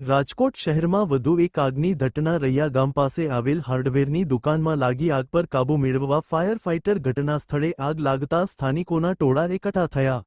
રાજકોટ શહેરમાં વધુ એક આગની ઘટના રૈયા ગામ પાસે આવેલ હાર્ડવેરની દુકાનમાં લાગી આગ પર કાબૂ મેળવવા ફાયર ફાઇટર ઘટના સ્થળે આગ લાગતા સ્થાનિકોના ટોળા એકઠા થયા.